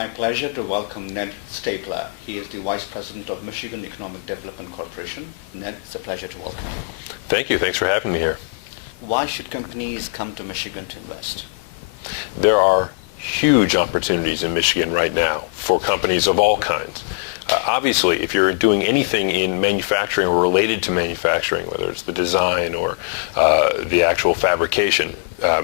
my pleasure to welcome Ned Staebler. He is the Vice President of Michigan Economic Development Corporation. Ned, it's a pleasure to welcome you. Thank you. Thanks for having me here. Why should companies come to Michigan to invest? There are huge opportunities in Michigan right now for companies of all kinds. Obviously, if you're doing anything in manufacturing or related to manufacturing, whether it's the design or the actual fabrication,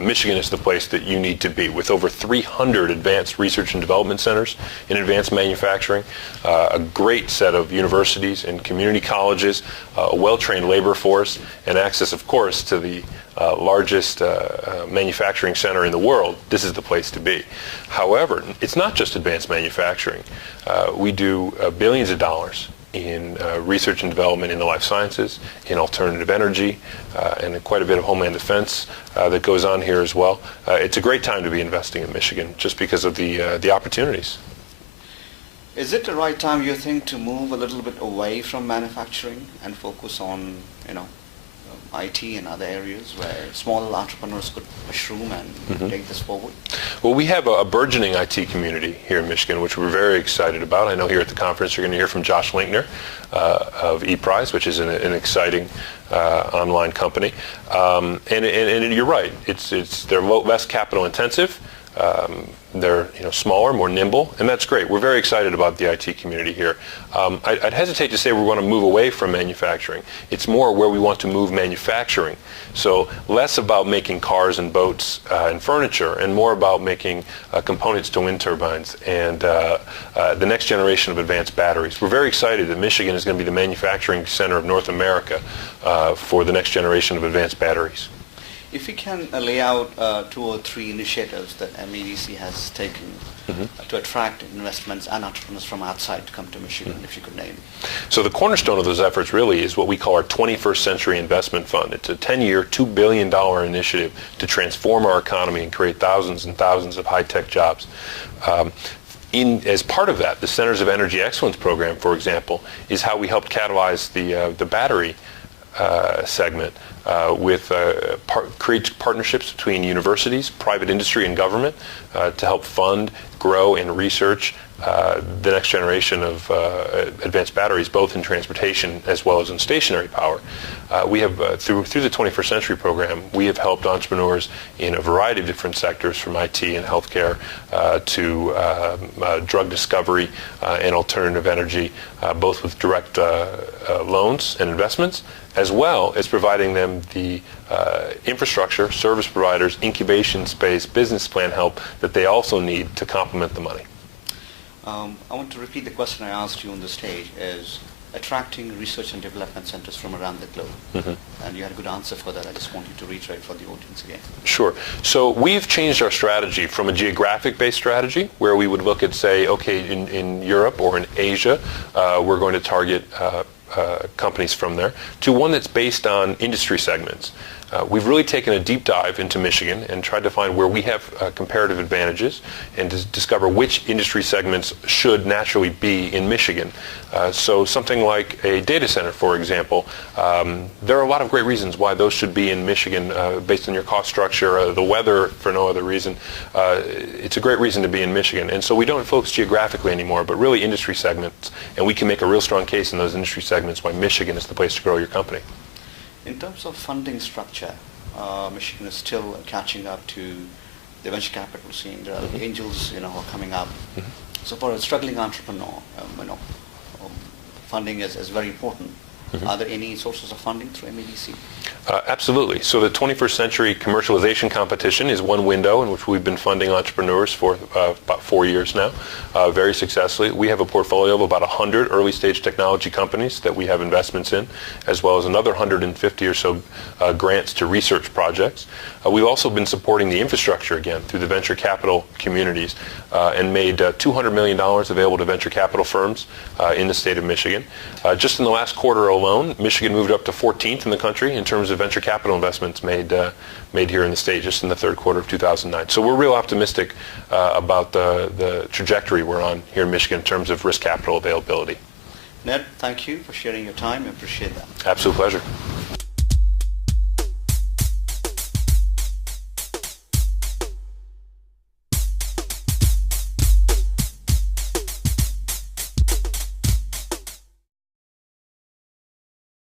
Michigan is the place that you need to be. With over 300 advanced research and development centers in advanced manufacturing, a great set of universities and community colleges, a well-trained labor force, and access, of course, to the largest manufacturing center in the world, this is the place to be. However, it's not just advanced manufacturing. We do billions of dollars in research and development in the life sciences, in alternative energy, and quite a bit of homeland defense that goes on here as well. It's a great time to be investing in Michigan just because of the opportunities. Is it the right time, you think, to move a little bit away from manufacturing and focus on, IT and other areas where small entrepreneurs could mushroom and take this forward? Well, we have a burgeoning IT community here in Michigan, which we're very excited about. I know here at the conference you're going to hear from Josh Linkner of ePrize, which is an exciting online company. And you're right. They're less capital intensive. They're smaller, more nimble, and that's great. We're very excited about the IT community here. I'd hesitate to say we want to move away from manufacturing. It's more where we want to move manufacturing. So less about making cars and boats and furniture, and more about making components to wind turbines and the next generation of advanced batteries. We're very excited that Michigan is going to be the manufacturing center of North America for the next generation of advanced batteries. If you can lay out 2 or 3 initiatives that MEDC has taken to attract investments and entrepreneurs from outside to come to Michigan, if you could name. So the cornerstone of those efforts really is what we call our 21st Century Investment Fund. It's a 10-year, $2 billion initiative to transform our economy and create thousands and thousands of high-tech jobs. As part of that, the Centers of Energy Excellence program, for example, is how we helped catalyze the battery segment with create partnerships between universities, private industry, and government to help fund, grow, and research the next generation of advanced batteries, both in transportation as well as in stationary power. We have, through the 21st Century program, we have helped entrepreneurs in a variety of different sectors, from IT and healthcare to drug discovery and alternative energy, both with direct loans and investments, as well as providing them the infrastructure, service providers, incubation space, business plan help that they also need to complement the money. I want to repeat the question I asked you on the stage, is attracting research and development centers from around the globe. And you had a good answer for that. I just want you to reiterate for the audience again. Sure. So we've changed our strategy from a geographic-based strategy, where we would look at, say, okay, in Europe or in Asia, we're going to target companies from there, to one that's based on industry segments. We've really taken a deep dive into Michigan and tried to find where we have comparative advantages and to discover which industry segments should naturally be in Michigan. So something like a data center, for example, there are a lot of great reasons why those should be in Michigan based on your cost structure, the weather, for no other reason. It's a great reason to be in Michigan. And so we don't focus geographically anymore, but really industry segments. And we can make a real strong case in those industry segments why Michigan is the place to grow your company. In terms of funding structure, Michigan is still catching up to the venture capital scene. There are angels, who are coming up. So for a struggling entrepreneur, funding is very important. Are there any sources of funding through MEDC? Absolutely. So the 21st Century Commercialization Competition is one window in which we've been funding entrepreneurs for about 4 years now, very successfully. We have a portfolio of about 100 early-stage technology companies that we have investments in, as well as another 150 or so grants to research projects. We've also been supporting the infrastructure again through the venture capital communities and made $200 million available to venture capital firms in the state of Michigan. Just in the last quarter alone, Michigan moved up to 14th in the country in terms of venture capital investments made here in the state just in the third quarter of 2009. So we're real optimistic about the trajectory we're on here in Michigan in terms of risk capital availability. Ned, thank you for sharing your time. I appreciate that. Absolute pleasure.